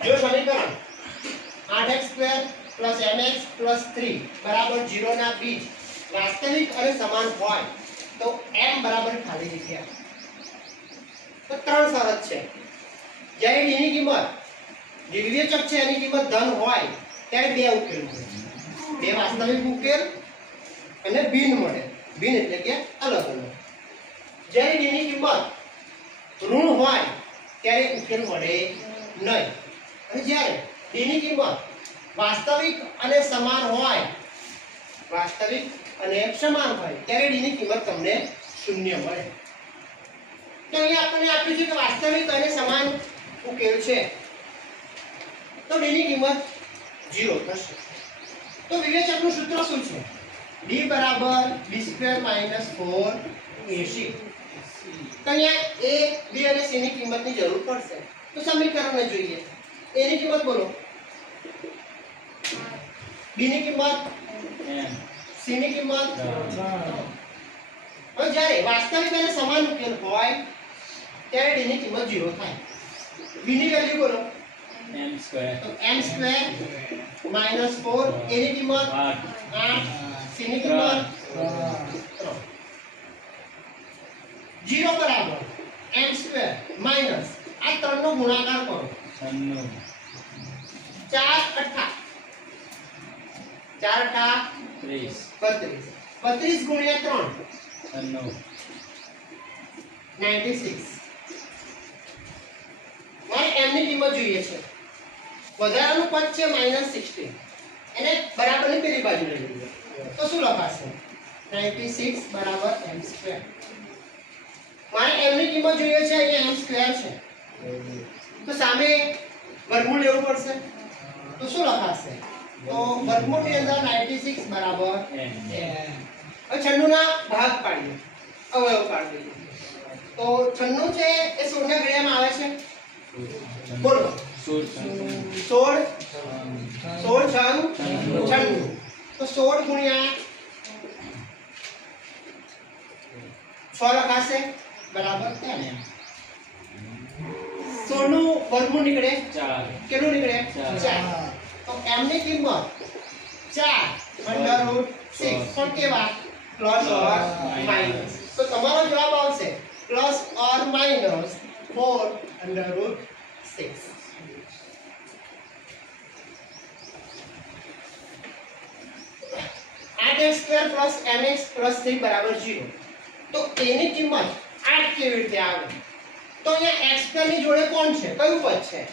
જો સમીકરણ 8x² + mx + 3 બરાબર 0 ના બીજ વાસ્તવિક અને સમાન હોય તો m બરાબર ખાલી જગ્યા. તો ત્રણ શરત છે. જ્યારે d ની કિંમત જે વિવેચક છે એની કિંમત ધન હોય ત્યારે બે ઉકેલ મળે. બે વાસ્તવિક ઉકેલ અને બિન મળે. બિન એટલે કે અલગ અલગ. જ્યારે d ની કિંમત ઋણ હોય ત્યારે ઉકેલ મળે નહીં. અને જ્યારે d ની કિંમત વાસ્તવિક અને સમાન હોય, વાસ્તવિક અને સમાન હોય ત્યારે d ની કિંમત તમને શૂન્ય મળે. તો અહીંયા આપણને આપ્યું છે કે વાસ્તવિક અને સમાન ઉકેલ છે તો d ની કિંમત 0 થશે. તો વિવેચકનું સૂત્ર શું છે? d = b² - 4ac. તો અહીંયા a, b અને c ની કિંમતની જરૂર પડશે. તો સમીકરણને જોઈએ. a ની કિંમત બોલો, b ની કિંમત, c ની કિંમત. હવે જ્યારે વાસ્તવિક અને સમાન ઉકેલ હોય ત્યારે d ની કિંમત 0 થાય. b ની વેલ્યુ બોલો, m². તો m² - 4, a ની કિંમત 8, c ની કિંમત 3. 0 બરાબર m² માઈનસ આ 3 નો ગુણાકાર કરો. 4 8 32 32 ગુણ્યા 3 96. મારે m ની કિંમત જોઈએ છે. વધારાનું પદ છે -16, એને બરાબરની પેલી બાજુ લઈ લઈએ તો શું લખાશે? 96 બરાબર m². મારે m ની કિંમત જોઈએ છે, અહીંયા m² છે તો સામે વર્ગમૂળ લેવું પડશે. તો શું લખાશે? તો વર્ગમૂળની અંદર 96 બરાબર m. હવે 96 ના ભાગ પાડીએ, અવયવ પાડીએ. તો 96 છે એ 16 ના ઘડિયામાં આવે છે. બોલો 16 96. તો 16 ગુણ્યા 6 લખાશે બરાબર m. 16 નું વર્ગમૂળ નીકળે 4. કેટલું નીકળે? 4. તો m ની કિંમત 4 √6 પણ કેવા? Plus or minus. તો તમારો જવાબ આવશે plus or minus 4√6. x² + mx + 3 બરાબર 0. તો a ની કિંમત 8 કેવી રીતે આવે? તો અહીંયા x² ની જોડે કોણ છે? કયું પદ છે?